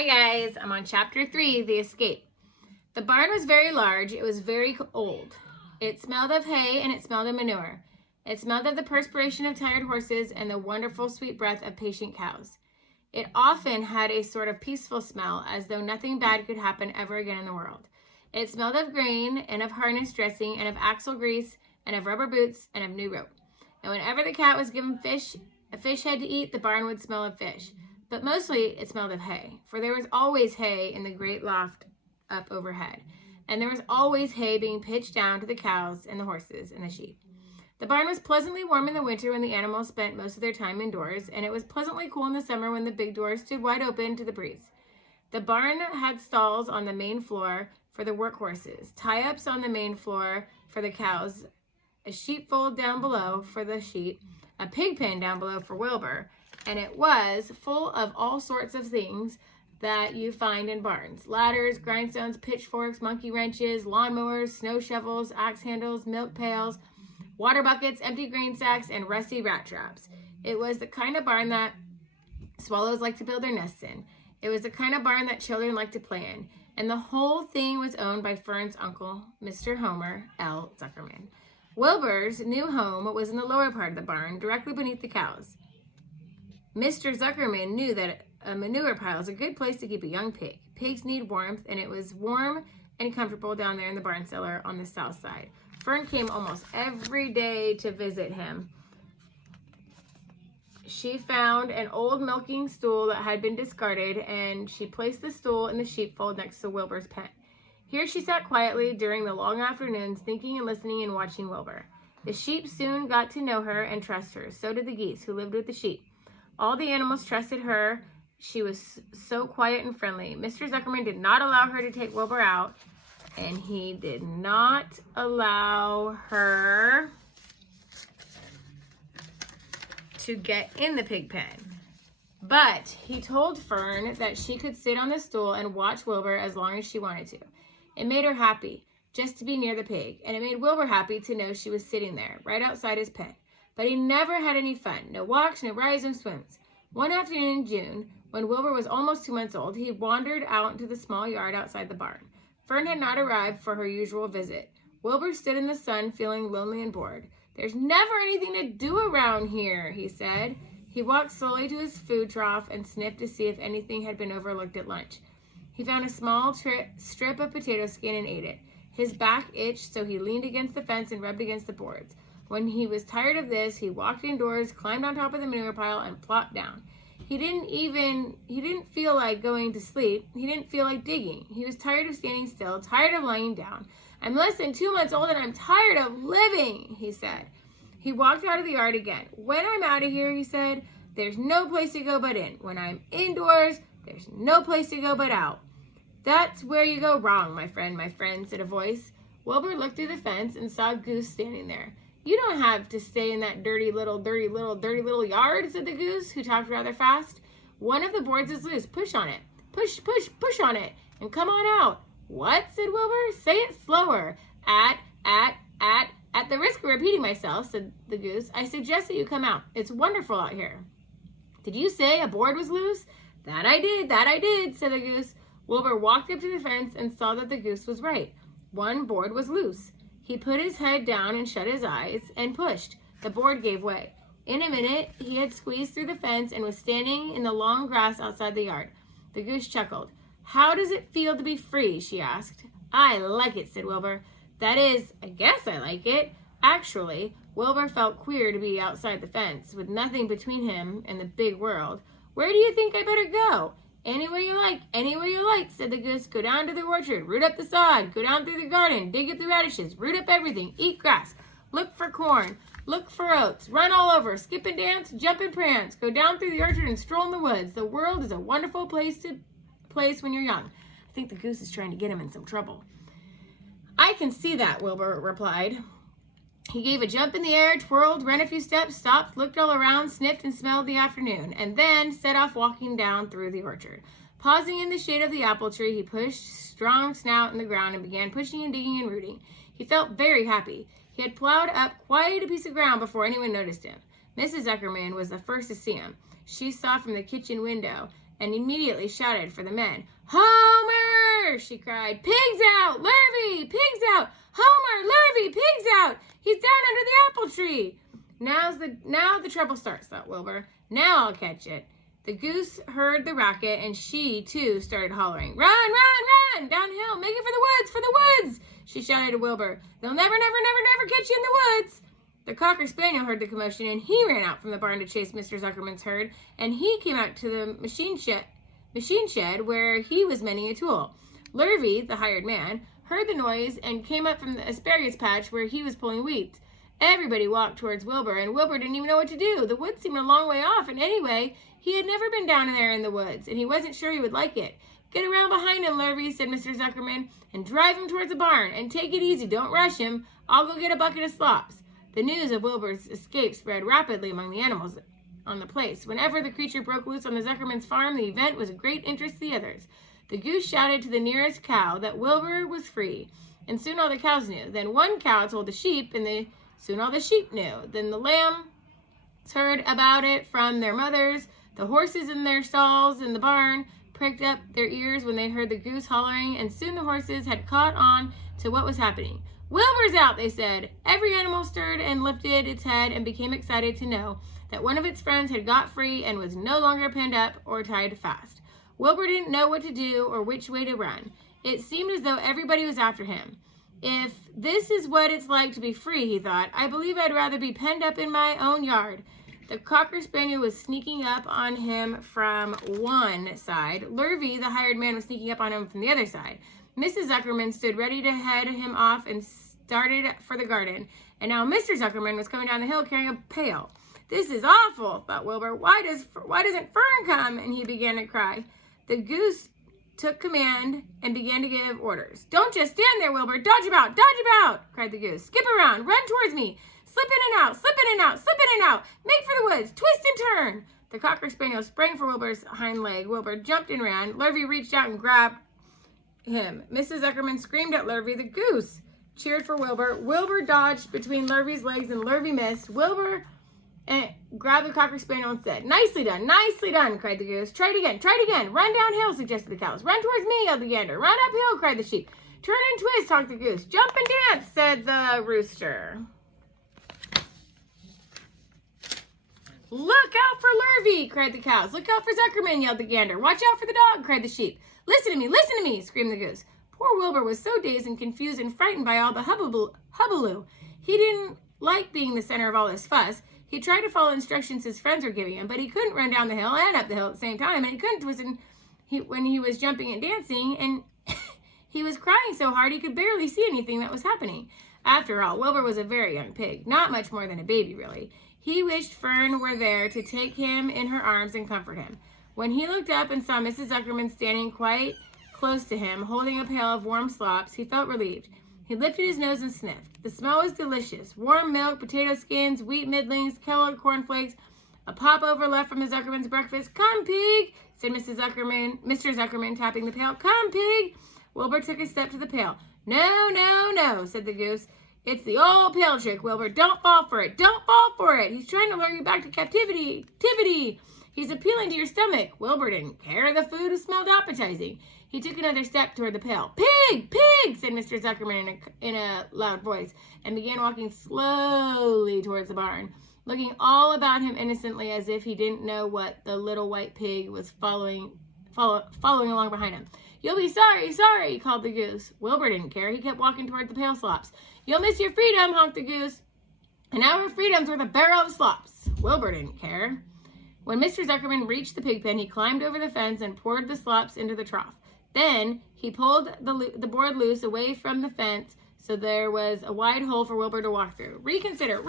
Hi guys, I'm on chapter 3, The Escape. The barn was very large, it was very old. It smelled of hay and it smelled of manure. It smelled of the perspiration of tired horses and the wonderful sweet breath of patient cows. It often had a sort of peaceful smell, as though nothing bad could happen ever again in the world. It smelled of grain and of harness dressing and of axle grease and of rubber boots and of new rope. And whenever the cat was given a fish head to eat, the barn would smell of fish. But mostly it smelled of hay, for there was always hay in the great loft up overhead. And there was always hay being pitched down to the cows and the horses and the sheep. The barn was pleasantly warm in the winter when the animals spent most of their time indoors, and it was pleasantly cool in the summer when the big doors stood wide open to the breeze. The barn had stalls on the main floor for the work horses, tie-ups on the main floor for the cows, a sheepfold down below for the sheep, a pig pen down below for Wilbur, and it was full of all sorts of things that you find in barns: ladders, grindstones, pitchforks, monkey wrenches, lawnmowers, snow shovels, axe handles, milk pails, water buckets, empty grain sacks, and rusty rat traps. It was the kind of barn that swallows like to build their nests in. It was the kind of barn that children like to play in. And the whole thing was owned by Fern's uncle, Mr. Homer L. Zuckerman. Wilbur's new home was in the lower part of the barn, directly beneath the cows. Mr. Zuckerman knew that a manure pile is a good place to keep a young pig. Pigs need warmth, and it was warm and comfortable down there in the barn cellar on the south side. Fern came almost every day to visit him. She found an old milking stool that had been discarded, and she placed the stool in the sheepfold next to Wilbur's pen. Here she sat quietly during the long afternoons, thinking and listening and watching Wilbur. The sheep soon got to know her and trust her. So did the geese, who lived with the sheep. All the animals trusted her. She was so quiet and friendly. Mr. Zuckerman did not allow her to take Wilbur out, and he did not allow her to get in the pig pen. But he told Fern that she could sit on the stool and watch Wilbur as long as she wanted to. It made her happy just to be near the pig, and it made Wilbur happy to know she was sitting there, right outside his pen. But he never had any fun. No walks, no rides, no swims. One afternoon in June, when Wilbur was almost 2 months old, he wandered out into the small yard outside the barn. Fern had not arrived for her usual visit. Wilbur stood in the sun, feeling lonely and bored. "There's never anything to do around here," he said. He walked slowly to his food trough and sniffed to see if anything had been overlooked at lunch. He found a small strip of potato skin and ate it. His back itched, so he leaned against the fence and rubbed against the boards. When he was tired of this, he walked indoors, climbed on top of the manure pile, and plopped down. He didn't feel like going to sleep. He didn't feel like digging. He was tired of standing still, tired of lying down. "I'm less than 2 months old and I'm tired of living," he said. He walked out of the yard again. "When I'm out of here," he said, "there's no place to go but in. When I'm indoors, there's no place to go but out." "That's where you go wrong, my friend," said a voice. Wilbur looked through the fence and saw a goose standing there. "You don't have to stay in that dirty little yard," said the goose, who talked rather fast. "One of the boards is loose. Push on it. Push on it, and come on out." "What?" said Wilbur. "Say it slower." At the risk of repeating myself," said the goose, "I suggest that you come out. It's wonderful out here." "Did you say a board was loose?" That I did, said the goose. Wilbur walked up to the fence and saw that the goose was right. One board was loose. He put his head down and shut his eyes and pushed. The board gave way. In a minute, he had squeezed through the fence and was standing in the long grass outside the yard. The goose chuckled. "How does it feel to be free?" she asked. "I like it," said Wilbur. "That is, I guess I like it." Actually, Wilbur felt queer to be outside the fence, with nothing between him and the big world. "Where do you think I better go?" Anywhere you like, said the goose. "Go down to the orchard, root up the sod, go down through the garden, dig up the radishes, root up everything, eat grass, look for corn, look for oats, run all over, skip and dance, jump and prance, go down through the orchard and stroll in the woods. The world is a wonderful place when you're young." I think the goose is trying to get him in some trouble. "I can see that," Wilbur replied. He gave a jump in the air, twirled, ran a few steps, stopped, looked all around, sniffed and smelled the afternoon, and then set off walking down through the orchard. Pausing in the shade of the apple tree, he pushed strong snout in the ground and began pushing and digging and rooting. He felt very happy. He had plowed up quite a piece of ground before anyone noticed him. Mrs. Zuckerman was the first to see him. She saw from the kitchen window and immediately shouted for the men. "Homer!" she cried. "Pigs out! Lurvy! Pigs out! Homer! Lurvy! Pigs out! He's down under the apple tree!" Now the trouble starts, thought Wilbur. "Now I'll catch it." The goose heard the racket, and she, too, started hollering. "Run, run, run! Downhill! Make it for the woods! For the woods!" she shouted to Wilbur. "They'll never, never, never, never catch you in the woods!" The Cocker Spaniel heard the commotion, and he ran out from the barn to chase Mr. Zuckerman's herd, and he came out to the machine shed where he was mending a tool. Lurvy, the hired man, heard the noise and came up from the asparagus patch where he was pulling weeds. Everybody walked towards Wilbur, and Wilbur didn't even know what to do. The woods seemed a long way off, and anyway, he had never been down there in the woods, and he wasn't sure he would like it. "Get around behind him, Lurvy," said Mr. Zuckerman, "and drive him towards the barn, and take it easy. Don't rush him. I'll go get a bucket of slops." The news of Wilbur's escape spread rapidly among the animals on the place. Whenever the creature broke loose on the Zuckerman's farm, the event was of great interest to the others. The goose shouted to the nearest cow that Wilbur was free, and soon all the cows knew. Then one cow told the sheep, and soon all the sheep knew. Then the lambs heard about it from their mothers. The horses in their stalls in the barn pricked up their ears when they heard the goose hollering, and soon the horses had caught on to what was happening. "Wilbur's out," they said. Every animal stirred and lifted its head and became excited to know that one of its friends had got free and was no longer penned up or tied fast. Wilbur didn't know what to do or which way to run. It seemed as though everybody was after him. "If this is what it's like to be free," he thought, "I believe I'd rather be penned up in my own yard." The Cocker Spaniel was sneaking up on him from one side. Lurvy, the hired man, was sneaking up on him from the other side. Mrs. Zuckerman stood ready to head him off and started for the garden. And now Mr. Zuckerman was coming down the hill carrying a pail. "This is awful," thought Wilbur. Why doesn't Fern come?" And he began to cry. The goose took command and began to give orders. "Don't just stand there, Wilbur. Dodge about, cried the goose. "Skip around, run towards me. Slip in and out, slip in and out, slip in and out. Make for the woods, twist and turn." The Cocker Spaniel sprang for Wilbur's hind leg. Wilbur jumped and ran. Lurvy reached out and grabbed him. Mrs. Zuckerman screamed at Lurvy. The goose cheered for Wilbur. Wilbur dodged between Lurvy's legs and Lurvy missed. Wilbur grabbed the Cocker Spaniel and said, nicely done, cried the goose. Try it again. Run downhill, suggested the cows. Run towards me, yelled the gander. Run uphill, cried the sheep. Turn and twist, talked the goose. Jump and dance, said the rooster. Look out for Lurvy, cried the cows. Look out for Zuckerman, yelled the gander. Watch out for the dog, cried the sheep. Listen to me, screamed the goose. Poor Wilbur was so dazed and confused and frightened by all the hubbaloo. He didn't like being the center of all this fuss. He tried to follow instructions his friends were giving him, but he couldn't run down the hill and up the hill at the same time, and he couldn't twist when he was jumping and dancing, and he was crying so hard he could barely see anything that was happening. After all, Wilbur was a very young pig, not much more than a baby, really. He wished Fern were there to take him in her arms and comfort him. When he looked up and saw Mrs. Zuckerman standing quite close to him, holding a pail of warm slops, he felt relieved. He lifted his nose and sniffed. The smell was delicious. Warm milk, potato skins, wheat middlings, Kellogg cornflakes, a popover left from the Zuckerman's breakfast. Come, pig, said Mr. Zuckerman, tapping the pail. Come, pig. Wilbur took a step to the pail. No, said the goose. It's the old pail trick, Wilbur. Don't fall for it. He's trying to lure you back to captivity. He's appealing to your stomach. Wilbur didn't care. The food smelled appetizing. He took another step toward the pail. Pig, said Mr. Zuckerman in a loud voice, and began walking slowly towards the barn, looking all about him innocently as if he didn't know what the little white pig was following along behind him. You'll be sorry, called the goose. Wilbur didn't care. He kept walking toward the pail slops. You'll miss your freedom, honked the goose. An hour of freedom's worth a barrel of slops. Wilbur didn't care. When Mr. Zuckerman reached the pig pen, he climbed over the fence and poured the slops into the trough. Then he pulled the board loose away from the fence so there was a wide hole for Wilbur to walk through. Reconsider,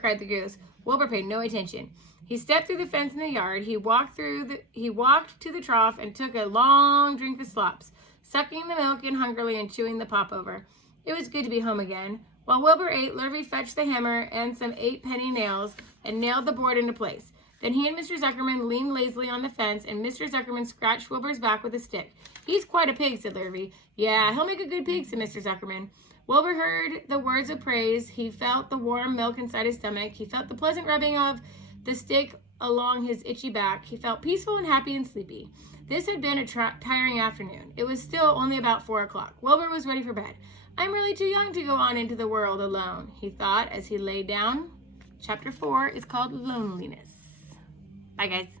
cried the goose. Wilbur paid no attention. He stepped through the fence in the yard. He walked to the trough and took a long drink of slops, sucking the milk in hungrily and chewing the popover. It was good to be home again. While Wilbur ate, Lurvy fetched the hammer and some 8-penny nails and nailed the board into place. Then he and Mr. Zuckerman leaned lazily on the fence, and Mr. Zuckerman scratched Wilbur's back with a stick. He's quite a pig, said Lurvy. Yeah, he'll make a good pig, said Mr. Zuckerman. Wilbur heard the words of praise. He felt the warm milk inside his stomach. He felt the pleasant rubbing of the stick along his itchy back, he felt peaceful and happy and sleepy. This had been a tiring afternoon. It was still only about 4 o'clock. Wilbur was ready for bed. I'm really too young to go on into the world alone, he thought as he lay down. Chapter 4 is called Loneliness. Bye, guys.